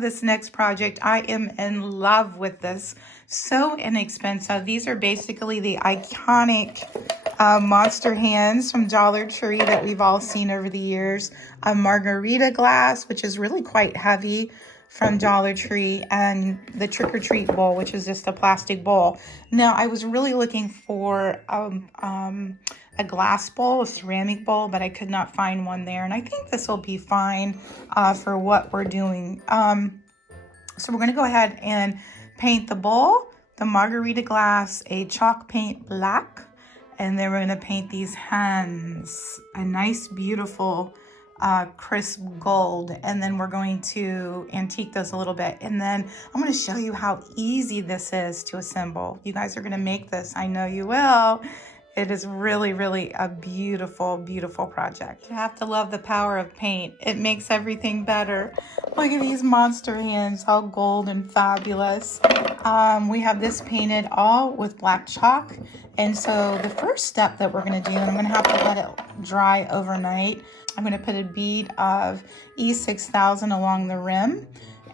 This next project. I am in love with this. So inexpensive. These are basically the iconic monster hands from Dollar Tree that we've all seen over the years. A margarita glass, which is really quite heavy, from Dollar Tree, and the Trick or Treat bowl, which is just a plastic bowl. Now, I was really looking for a glass bowl, a ceramic bowl, but I could not find one there. And I think this will be fine for what we're doing. So we're going to go ahead and paint the bowl, the margarita glass, a chalk paint black, and then we're going to paint these hands a nice, beautiful, crisp gold. And then we're going to antique those a little bit. And then I'm going to show you how easy this is to assemble. You guys are going to make this. I know you will. It is really, really a beautiful, beautiful project. You have to love the power of paint. It makes everything better. Look at these monster hands, how gold and fabulous. We have this painted all with black chalk. And so the first step that we're gonna do, and I'm gonna have to let it dry overnight. I'm gonna put a bead of E6000 along the rim.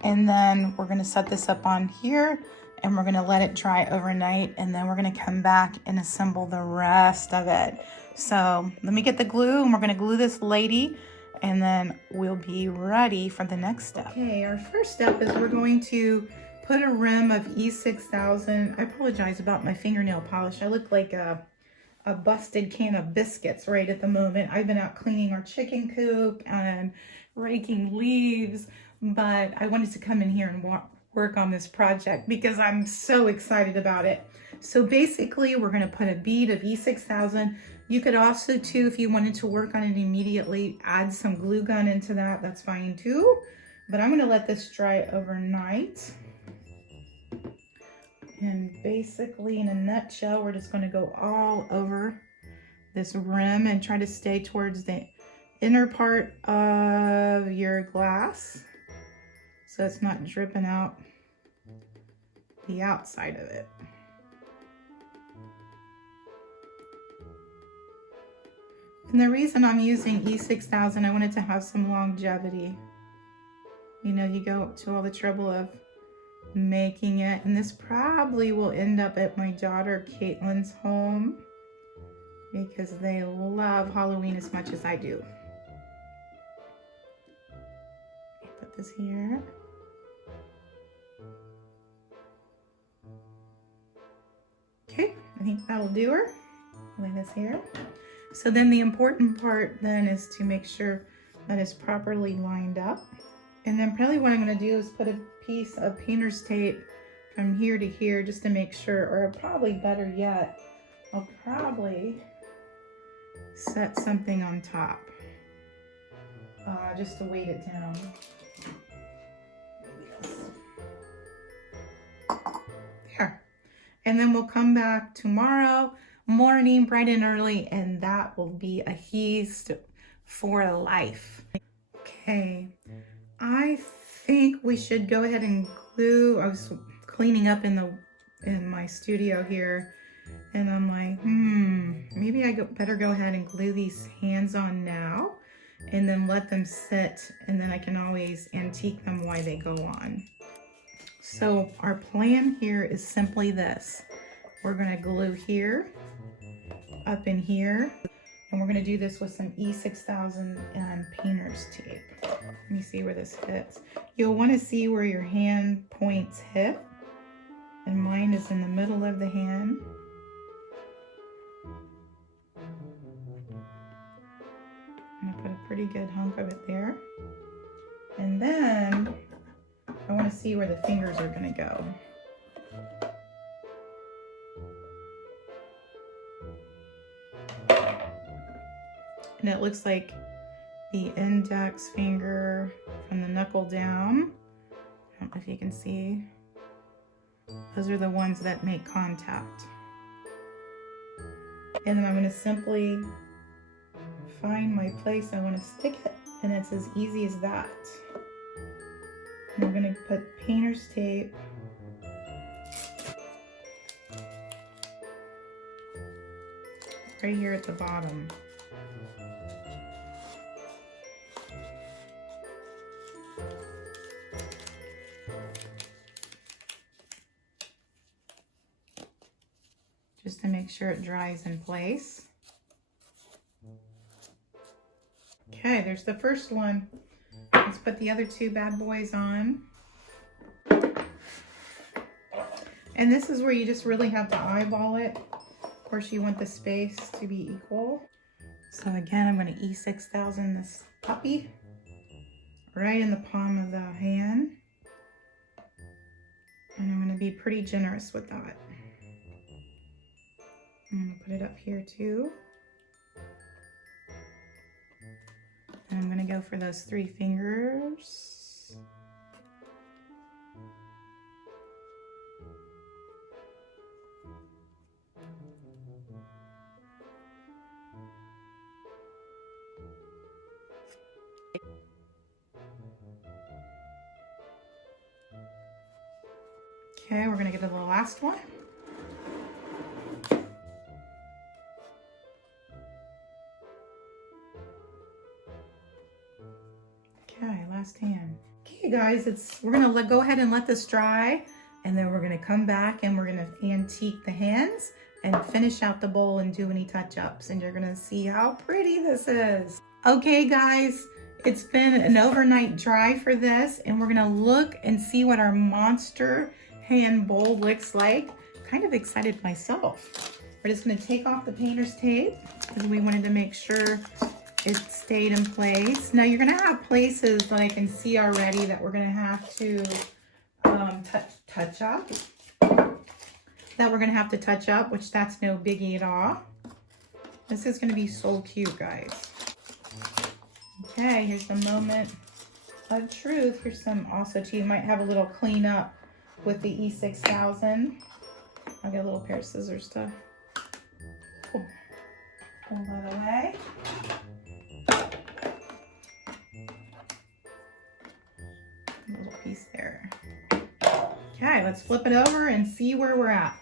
And then we're gonna set this up on here, and we're gonna let it dry overnight, and then we're gonna come back and assemble the rest of it. So let me get the glue, and we're gonna glue this lady, and then we'll be ready for the next step. Okay, our first step is we're going to put a rim of E6000. I apologize about my fingernail polish. I look like a busted can of biscuits right at the moment. I've been out cleaning our chicken coop and raking leaves, but I wanted to come in here and work on this project because I'm so excited about it. So basically we're going to put a bead of E6000. You could also too, if you wanted to work on it immediately, add some glue gun into that. That's fine too. But I'm going to let this dry overnight. And basically in a nutshell, we're just going to go all over this rim and try to stay towards the inner part of your glass, so it's not dripping out the outside of it. And the reason I'm using E6000, I wanted to have some longevity. You know, you go to all the trouble of making it, and this probably will end up at my daughter Caitlin's home because they love Halloween as much as I do. Put this here. Okay, I think that'll do her. Lay this here. So then the important part then is to make sure that it's properly lined up. And then probably what I'm going to do is put a piece of painter's tape from here to here just to make sure, or probably better yet, I'll probably set something on top just to weight it down. There. And then we'll come back tomorrow morning bright and early, and that will be a feast for life. Okay, I think we should go ahead and glue. I was cleaning up in my studio here, and I'm like, maybe I better go ahead and glue these hands on now and then let them sit, and then I can always antique them while they go on. So our plan here is simply this. We're going to glue here, up in here, and we're going to do this with some E6000 and painter's tape. Let me see where this fits. You'll want to see where your hand points hit, and mine is in the middle of the hand. I'm going to put a pretty good hunk of it there. And then I want to see where the fingers are going to go. And it looks like the index finger from the knuckle down. I don't know if you can see. Those are the ones that make contact. And then I'm going to simply find my place I want to stick it, and it's as easy as that. And I'm going to put painter's tape right here at the bottom. Just to make sure it dries in place. Okay, there's the first one. Let's put the other two bad boys on. And this is where you just really have to eyeball it. Of course, you want the space to be equal. So again, I'm going to E6000 this puppy right in the palm of the hand. And I'm going to be pretty generous with that. I'm going to put it up here too. And I'm going to go for those 3 fingers. Okay, we're going to get to the last one. Okay, last hand. Okay guys, we're gonna go ahead and let this dry, and then we're gonna come back and we're gonna antique the hands and finish out the bowl and do any touch-ups, and you're gonna see how pretty this is. Okay guys, it's been an overnight dry for this, and we're gonna look and see what our monster hand bowl looks like. Kind of excited myself. We're just gonna take off the painter's tape because we wanted to make sure it stayed in place. Now you're gonna have places that I can see already that we're gonna have to touch up. That we're gonna have to touch up, which that's no biggie at all. This is gonna be so cute, guys. Okay, here's the moment of truth. Here's some also too. You might have a little cleanup with the E6000. I'll get a little pair of scissors to pull that away. Little piece there. Okay, let's flip it over and see where we're at.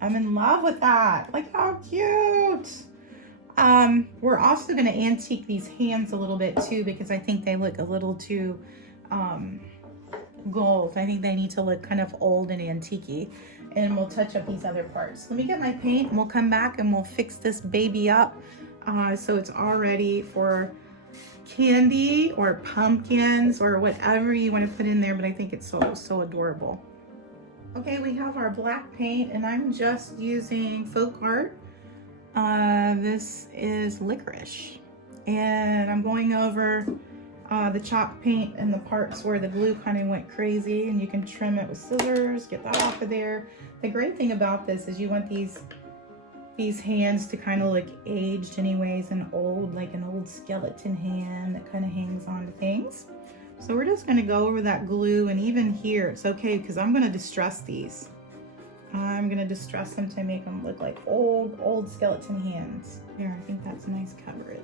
I'm in love with that. Like how cute. We're also going to antique these hands a little bit too, because I think they look a little too gold. I think they need to look kind of old and antique-y. And we'll touch up these other parts. Let me get my paint and we'll come back and we'll fix this baby up so it's all ready for candy or pumpkins or whatever you want to put in there, but I think it's so adorable. Okay, we have our black paint, and I'm just using Folk Art. This is licorice, and I'm going over the chalk paint and the parts where the glue kind of went crazy, and you can trim it with scissors, get that off of there. The great thing about this is you want these hands to kind of look aged anyways, and old, like an old skeleton hand that kind of hangs on to things. So we're just going to go over that glue, and even here it's okay because I'm going to distress these. I'm going to distress them to make them look like old skeleton hands. There, I think that's nice coverage.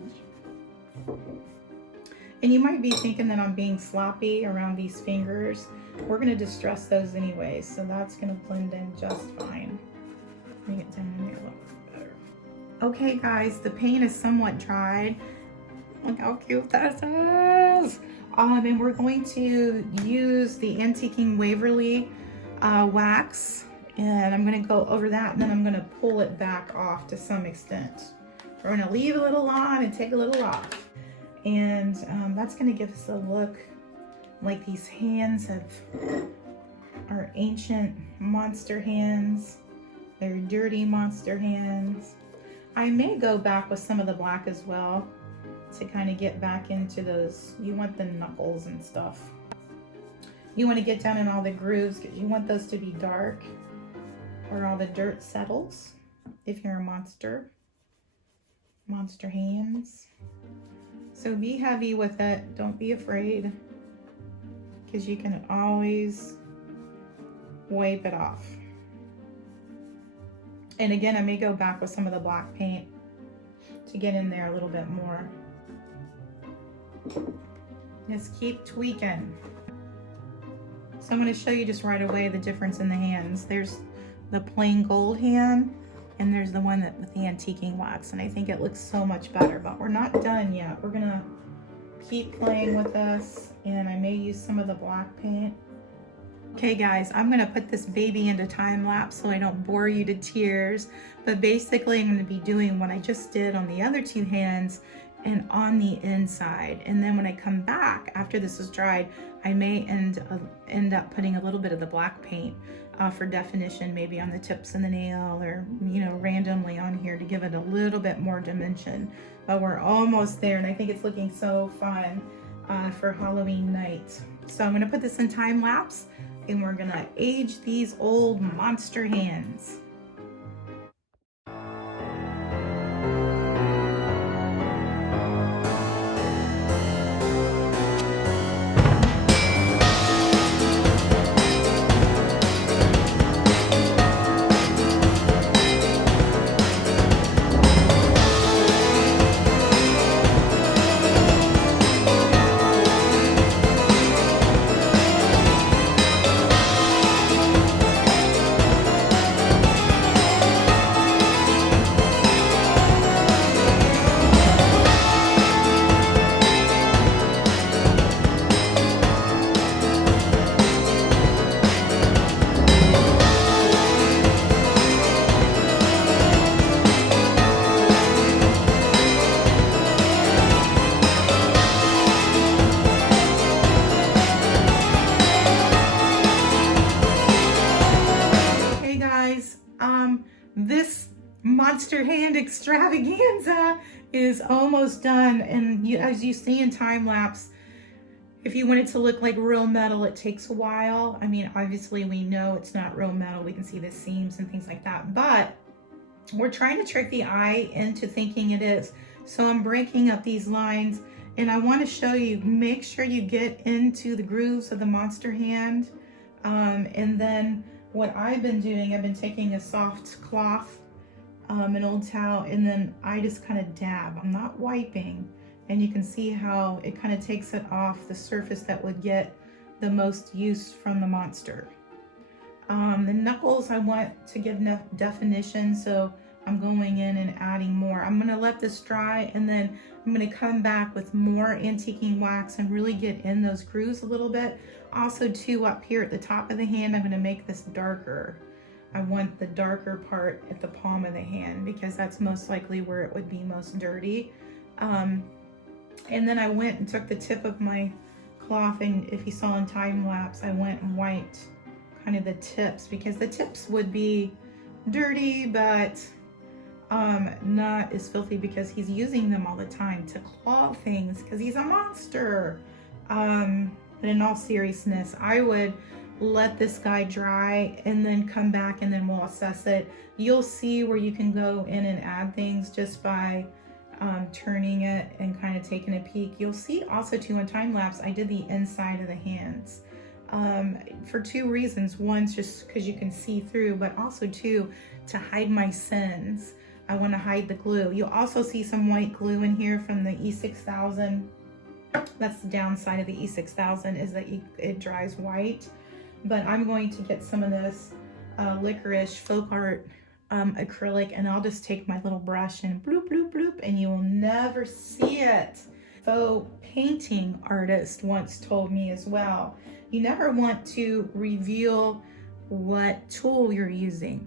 And you might be thinking that I'm being sloppy around these fingers. We're going to distress those anyways, so that's going to blend in just fine. Let me get down in there a little bit better. Okay guys, the paint is somewhat dried. Look how cute this is. And we're going to use the Antiquing Waverly wax, and I'm going to go over that, and then I'm going to pull it back off to some extent. We're going to leave a little on and take a little off, and that's going to give us a look like these hands are ancient monster hands. They're dirty monster hands. I may go back with some of the black as well to kind of get back into those. You want the knuckles and stuff. You want to get down in all the grooves because you want those to be dark, or all the dirt settles if you're a monster hands. So be heavy with it. Don't be afraid, because you can always wipe it off. And again, I may go back with some of the black paint to get in there a little bit more. Just keep tweaking. So I'm going to show you just right away the difference in the hands. There's the plain gold hand, and there's the one that with the antiquing wax, and I think it looks so much better, but we're not done yet. We're gonna keep playing with this, and I may use some of the black paint. Okay guys, I'm gonna put this baby into time lapse so I don't bore you to tears, but basically I'm gonna be doing what I just did on the other two hands and on the inside, and then when I come back after this is dried, I may end up putting a little bit of the black paint for definition, maybe on the tips of the nail, or randomly on here to give it a little bit more dimension. But we're almost there, and I think it's looking so fun for Halloween night. So I'm gonna put this in time lapse, and we're gonna age these old monster hands. This monster hand extravaganza is almost done, and as you see in time lapse, if you want it to look like real metal, it takes a while. I mean, obviously we know it's not real metal. We can see the seams and things like that, but we're trying to trick the eye into thinking it is. So I'm breaking up these lines, and I want to show you, make sure you get into the grooves of the monster hand. And then what I've been doing, I've been taking a soft cloth, an old towel, and then I just kind of dab. I'm not wiping, and you can see how it kind of takes it off the surface that would get the most use from the monster. The knuckles, I want to give enough definition, so I'm going in and adding more. I'm gonna let this dry, and then I'm gonna come back with more antiquing wax and really get in those grooves a little bit. Also too, up here at the top of the hand, I'm gonna make this darker. I want the darker part at the palm of the hand because that's most likely where it would be most dirty. And then I went and took the tip of my cloth, and if you saw in time lapse, I went and wiped kind of the tips, because the tips would be dirty, but not as filthy, because he's using them all the time to claw things because he's a monster. But in all seriousness, I would let this guy dry and then come back, and then we'll assess it. You'll see where you can go in and add things just by turning it and kind of taking a peek. You'll see also too in time lapse, I did the inside of the hands for two reasons. One's just because you can see through, but also two, to hide my sins. I want to hide the glue. You'll also see some white glue in here from the E6000. That's the downside of the E6000, is that it dries white. But I'm going to get some of this licorice folk art acrylic, and I'll just take my little brush and bloop, bloop, bloop, and you will never see it. Faux painting artist once told me as well, you never want to reveal what tool you're using.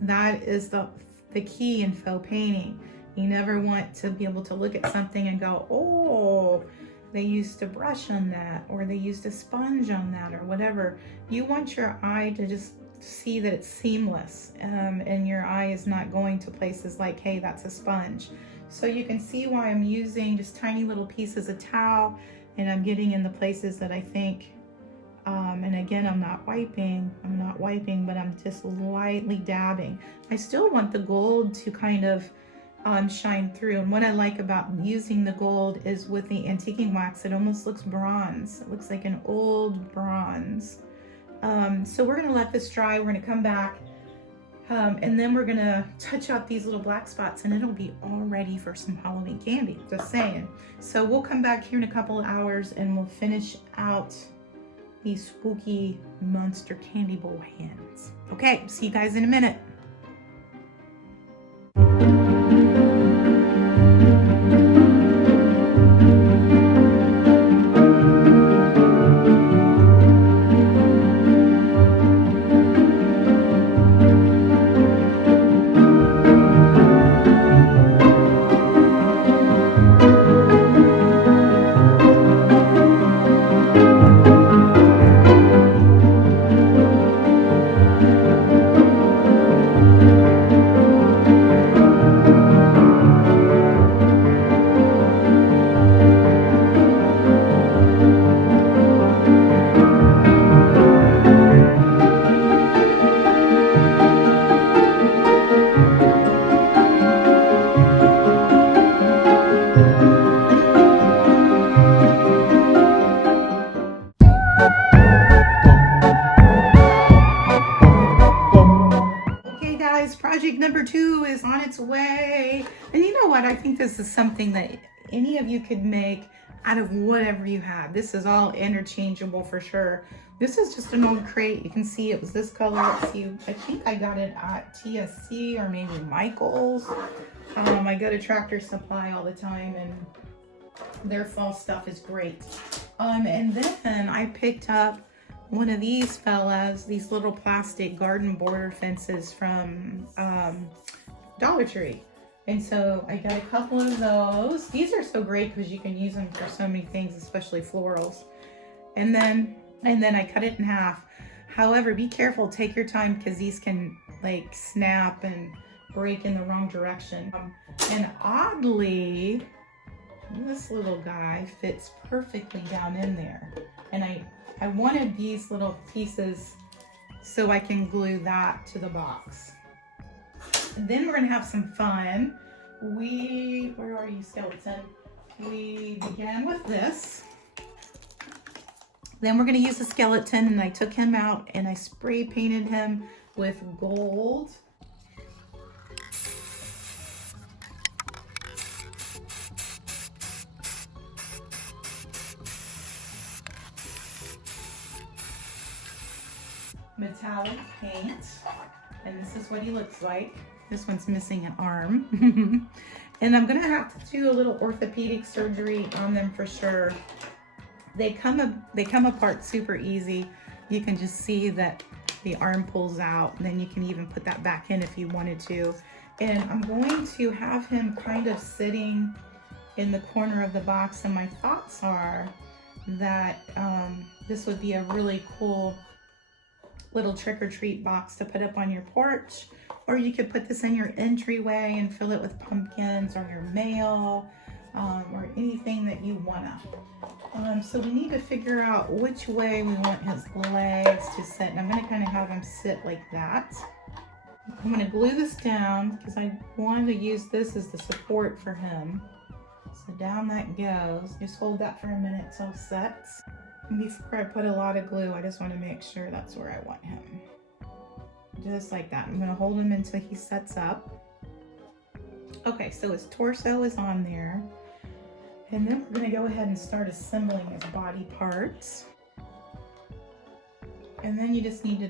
That is the key in faux painting. You never want to be able to look at something and go, oh, they used a brush on that, or they used a sponge on that, or whatever. You want your eye to just see that it's seamless, and your eye is not going to places like, hey, that's a sponge. So you can see why I'm using just tiny little pieces of towel, and I'm getting in the places that I think, and again, I'm not wiping, but I'm just lightly dabbing. I still want the gold to kind of shine through. And what I like about using the gold is with the antiquing wax, it almost looks bronze. It looks like an old bronze. So we're gonna let this dry. We're gonna come back And then we're gonna touch up these little black spots and it'll be all ready for some Halloween candy, just saying. So we'll come back here in a couple of hours and we'll finish out these spooky monster candy bowl hands. Okay, see you guys in a minute. Project number 2 is on its way. And you know what? I think this is something that any of you could make out of whatever you have. This is all interchangeable for sure. This is just an old crate. You can see it was this color. Let's see. I think I got it at TSC or maybe Michael's. I go to Tractor Supply all the time and their fall stuff is great. And then I picked up one of these fellas, these little plastic garden border fences from Dollar Tree. And so I got a couple of those. These are so great because you can use them for so many things, especially florals. And then I cut it in half. However, be careful, take your time because these can like snap and break in the wrong direction. And oddly, this little guy fits perfectly down in there. And I wanted these little pieces so I can glue that to the box. And then we're gonna have some fun. Where are you, skeleton? We began with this. Then we're gonna use the skeleton, and I took him out and I spray painted him with gold. Metallic paint, and this is what he looks like. This one's missing an arm. And I'm gonna have to do a little orthopedic surgery on them for sure. They come apart super easy. You can just see that the arm pulls out, and then you can even put that back in if you wanted to. And I'm going to have him kind of sitting in the corner of the box, and my thoughts are that this would be a really cool little trick-or-treat box to put up on your porch, or you could put this in your entryway and fill it with pumpkins or your mail, or anything that you wanna. So we need to figure out which way we want his legs to sit, and I'm gonna kind of have him sit like that. I'm gonna glue this down because I wanted to use this as the support for him. So down that goes. Just hold that for a minute till it sets. Before I put a lot of glue, I just want to make sure that's where I want him. Just like that. I'm going to hold him until he sets up. Okay, so his torso is on there. And then we're going to go ahead and start assembling his body parts. And then you just need to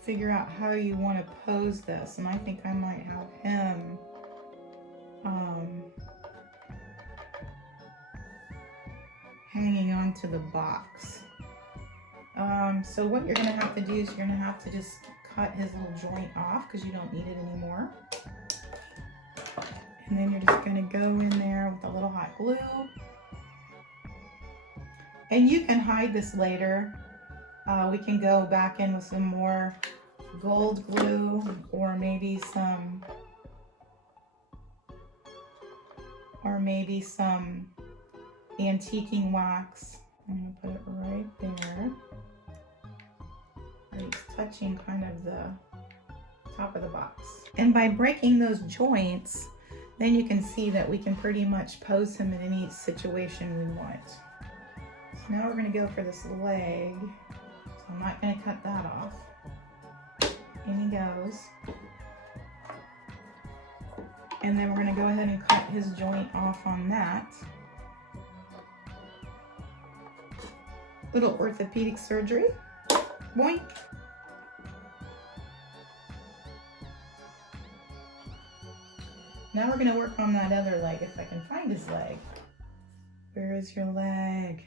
figure out how you want to pose this. And I think I might have him hanging onto the box. So what you're gonna have to do is you're gonna have to just cut his little joint off because you don't need it anymore. And then you're just gonna go in there with a little hot glue. And you can hide this later. We can go back in with some more gold glue or maybe some antiquing wax. I'm gonna put it right there. It's touching kind of the top of the box. And by breaking those joints, then you can see that we can pretty much pose him in any situation we want. So now we're gonna go for this leg. So I'm not gonna cut that off. In he goes. And then we're gonna go ahead and cut his joint off on that. Little orthopedic surgery. Boink. Now we're gonna work on that other leg, if I can find his leg. Where is your leg?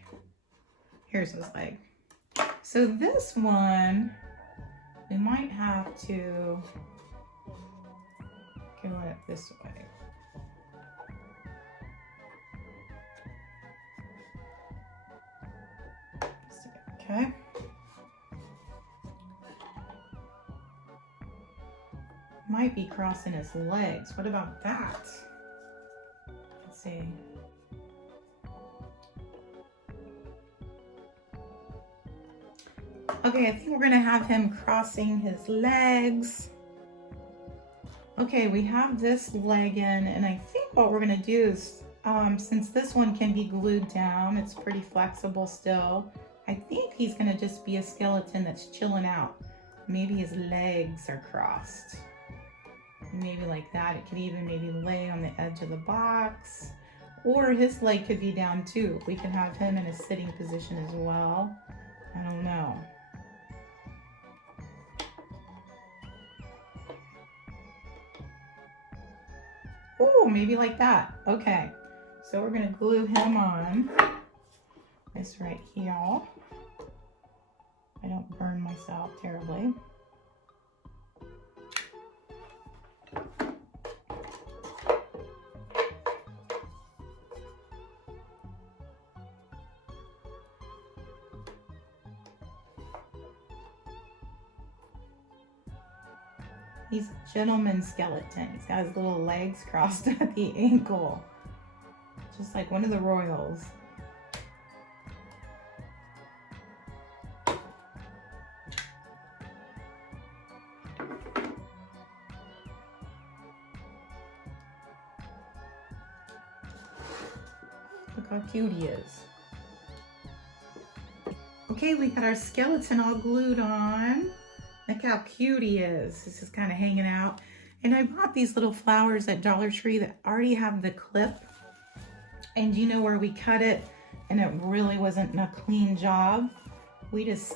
Here's his leg. So this one, we might have to go it this way. Okay. Might be crossing his legs. What about that? Let's see. Okay, I think we're gonna have him crossing his legs. Okay, we have this leg in, and I think what we're gonna do is, since this one can be glued down, it's pretty flexible still. I think he's gonna just be a skeleton that's chilling out. Maybe his legs are crossed. Maybe like that. It could even maybe lay on the edge of the box, or his leg could be down too. We could have him in a sitting position as well. I don't know. Oh, maybe like that. Okay, so we're gonna glue him on. This right here. I don't burn myself terribly. He's a gentleman skeleton. He's got his little legs crossed at the ankle, just like one of the royals. Look how cute he is. Okay, we got our skeleton all glued on. Look how cute he is. This is kind of hanging out. And I bought these little flowers at Dollar Tree that already have the clip. And you know where we cut it and it really wasn't a clean job? We just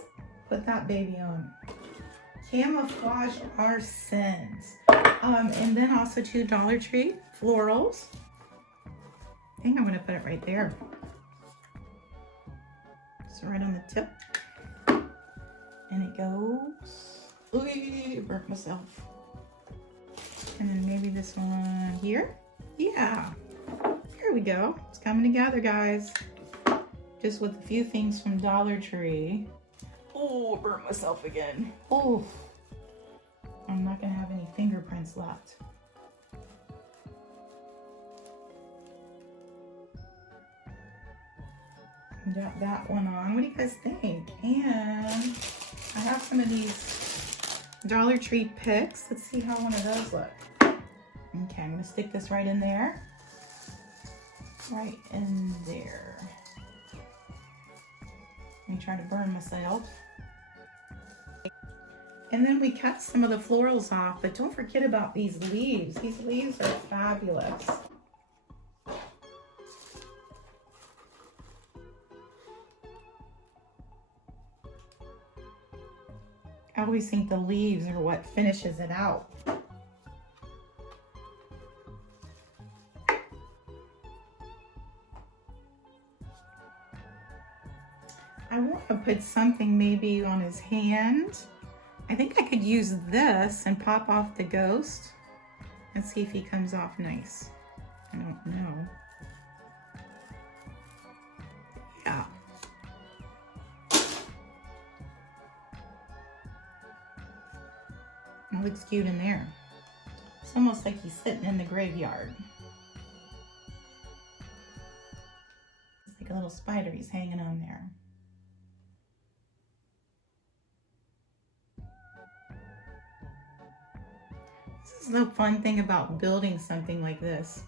put that baby on. Camouflage our sins. And then also to Dollar Tree florals. I think I'm gonna put it right there. It's right on the tip. And it goes. Ooh, I burnt myself. And then maybe this one here. Yeah. Here we go. It's coming together, guys. Just with a few things from Dollar Tree. Oh, I burnt myself again. Oh. I'm not gonna have any fingerprints left. Got that one on. What do you guys think? And I have some of these Dollar Tree picks. Let's see how one of those look. Okay, I'm gonna stick this right in there. Right in there. Let me try to burn myself. And then we cut some of the florals off, but don't forget about these leaves. These leaves are fabulous. I always think the leaves are what finishes it out. I want to put something maybe on his hand. I think I could use this and pop off the ghost and see if he comes off nice. I don't know. Yeah. That looks cute in there. It's almost like he's sitting in the graveyard. It's like a little spider he's hanging on there. This is the fun thing about building something like this.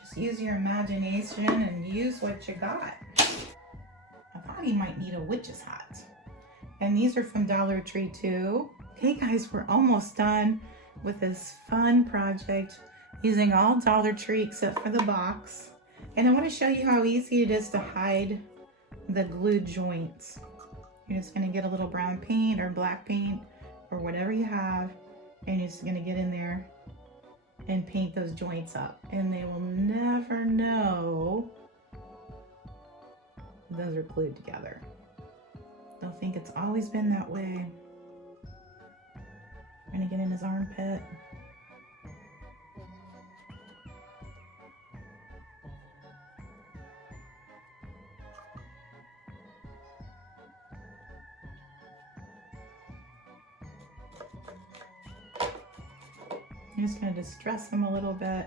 Just use your imagination and use what you got. I thought he might need a witch's hat. And these are from Dollar Tree too. Okay guys, we're almost done. with this fun project using all Dollar Tree except for the box. And I want to show you how easy it is to hide the glued joints. You're just going to get a little brown paint or black paint or whatever you have, and you're just going to get in there and paint those joints up, and they will never know those are glued together. They'll think it's always been that way. I'm going to get in his armpit. I'm just going to distress him a little bit.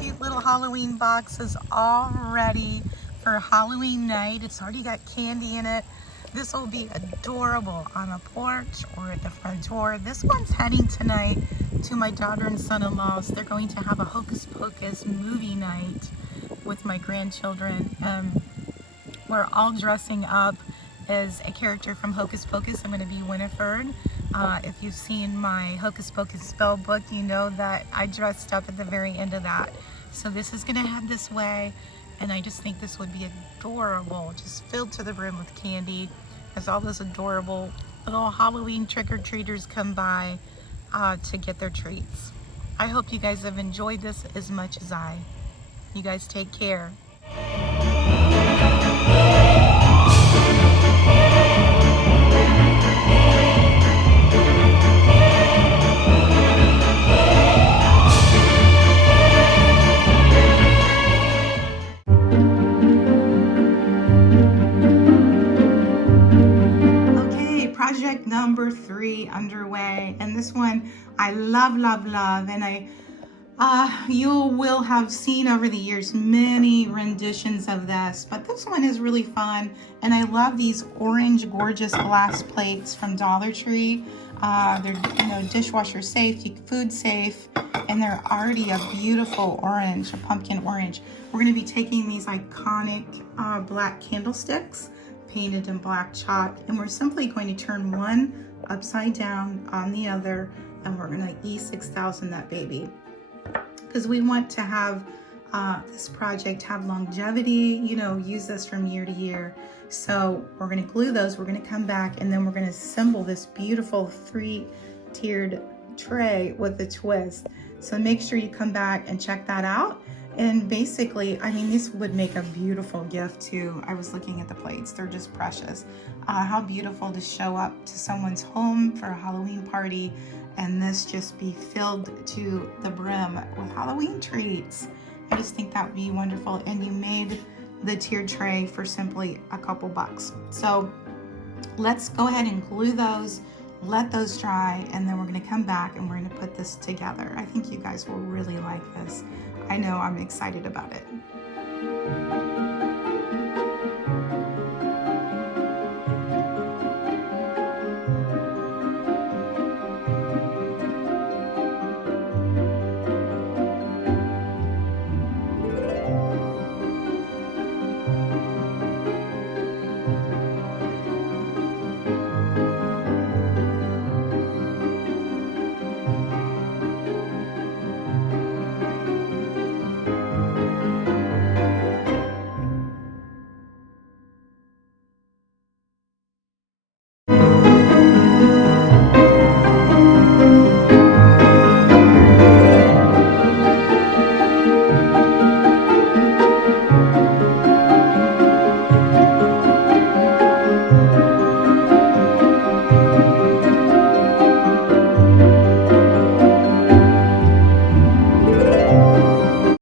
Cute little Halloween boxes all ready for Halloween night. It's already got candy in it. This will be adorable on a porch or at the front door. This one's heading tonight to my daughter and son-in-law's. They're going to have a Hocus Pocus movie night with my grandchildren. We're all dressing up as a character from Hocus Pocus. I'm going to be Winifred. If you've seen my Hocus Pocus spell book, you know that I dressed up at the very end of that. So this is going to head this way, and I just think this would be adorable, just filled to the brim with candy as all those adorable little Halloween trick-or-treaters come by to get their treats. I hope you guys have enjoyed this as much as I. You guys take care. Okay, project number 3 underway, and this one I love, and you will have seen over the years many renditions of this, but this one is really fun, and I love these orange gorgeous glass plates from Dollar Tree. They're dishwasher safe, food safe, and they're already a beautiful orange, a pumpkin orange. We're going to be taking these iconic black candlesticks painted in black chalk, and we're simply going to turn one upside down on the other, and we're going to E6000 that baby, because we want to have this project have longevity, use this from year to year. So we're going to glue those, we're going to come back, and then we're going to assemble this beautiful 3-tiered tray with a twist. So make sure you come back and check that out. And basically, I mean, this would make a beautiful gift too. I was looking at the plates, they're just precious. How beautiful to show up to someone's home for a Halloween party and this just be filled to the brim with Halloween treats. I just think that would be wonderful. And you made the tiered tray for simply a couple bucks. So let's go ahead and glue those, let those dry, and then we're going to come back and we're going to put this together. I think you guys will really like this. I know I'm excited about it.